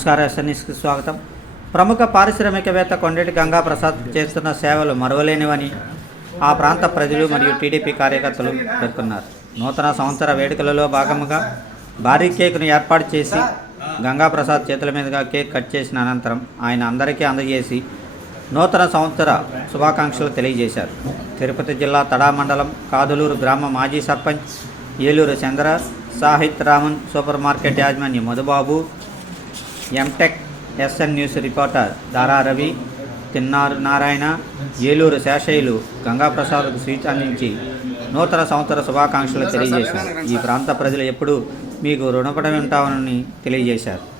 నమస్కారం ఎస్ఎన్ఎస్కి స్వాగతం. ప్రముఖ పారిశ్రామికవేత్త కొండటి గంగా ప్రసాద్ చేస్తున్న సేవలు మరవలేనివని ఆ ప్రాంత ప్రజలు మరియు టీడీపీ కార్యకర్తలు పేర్కొన్నారు. నూతన సంవత్సర వేడుకలలో భాగంగా భారీ కేక్ను ఏర్పాటు చేసి గంగా ప్రసాద్ చేతుల మీదుగా కేక్ కట్ చేసిన అనంతరం ఆయన అందరికీ అందజేసి నూతన సంవత్సర శుభాకాంక్షలు తెలియజేశారు. తిరుపతి జిల్లా తడా మండలం కాదులూరు గ్రామ మాజీ సర్పంచ్ ఏలూరు చంద్ర సాహిత్ రామన్ సూపర్ మార్కెట్ యాజమాన్య Madhubabu MTech SN news reporter Dara Ravi తిన్నారు నారాయణ ఏలూరు శేషయ్యలు గంగాప్రసాద్కు స్వీచ్ అందించి నూతన సంవత్సర శుభాకాంక్షలు తెలియజేశారు. ఈ ప్రాంత ప్రజలు ఎప్పుడూ మీకు రుణపడి ఉంటామని తెలియజేశారు.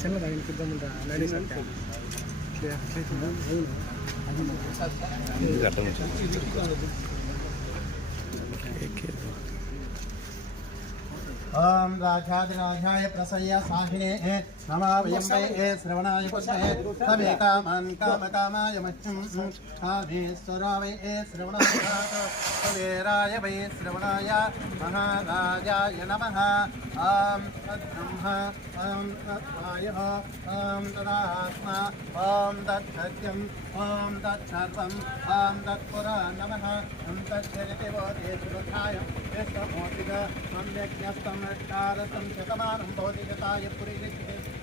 చిన్నదా ఇంకిద్దాం ఓం రాజాది రాజాయ ప్రసయ్య సాహినే साहिने नमः वयं वै श्रवणाय पुष्णे समे कामान् कामकामाय मह्यं कामेश्वरा वै श्रवणाय सवेराय वै श्रवणाय महाराजाय नमः। ॐ तद्ब्रह्म, ॐ तद्वायः, ॐ तदात्मा, ॐ तत्सत्यम् ॐ तत्सर्वम् ॐ तत्पुरा नमः। ॐ तज्जगति बोधे सुखाय यस्तमोतिग सम्यक् कारतं शतमानं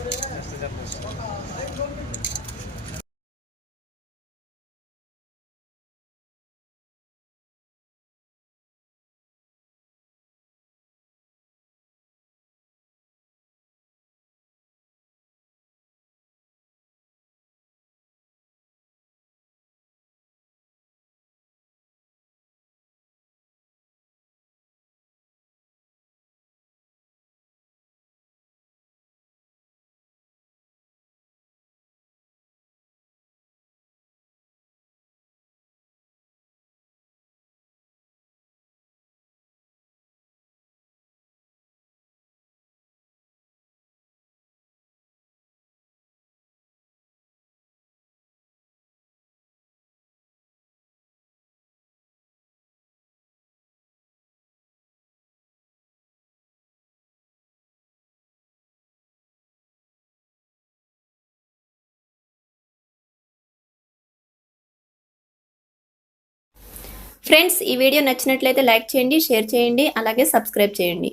Thank you. ఫ్రెండ్స్ ఈ వీడియో నచ్చినట్లయితే లైక్ చేయండి షేర్ చేయండి అలాగే సబ్స్క్రైబ్ చేయండి.